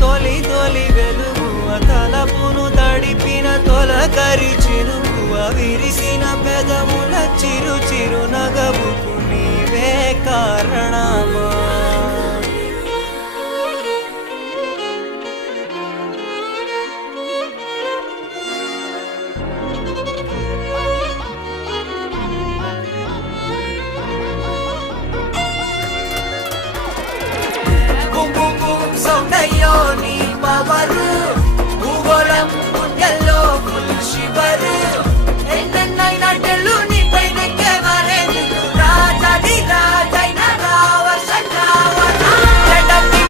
తొలి తొలి వెలుగువ తలపును తడిపిన తొలకరి చినుకువ విరిసిన పెదముల చిరు చిరు నగవుకు నీవే కారణమా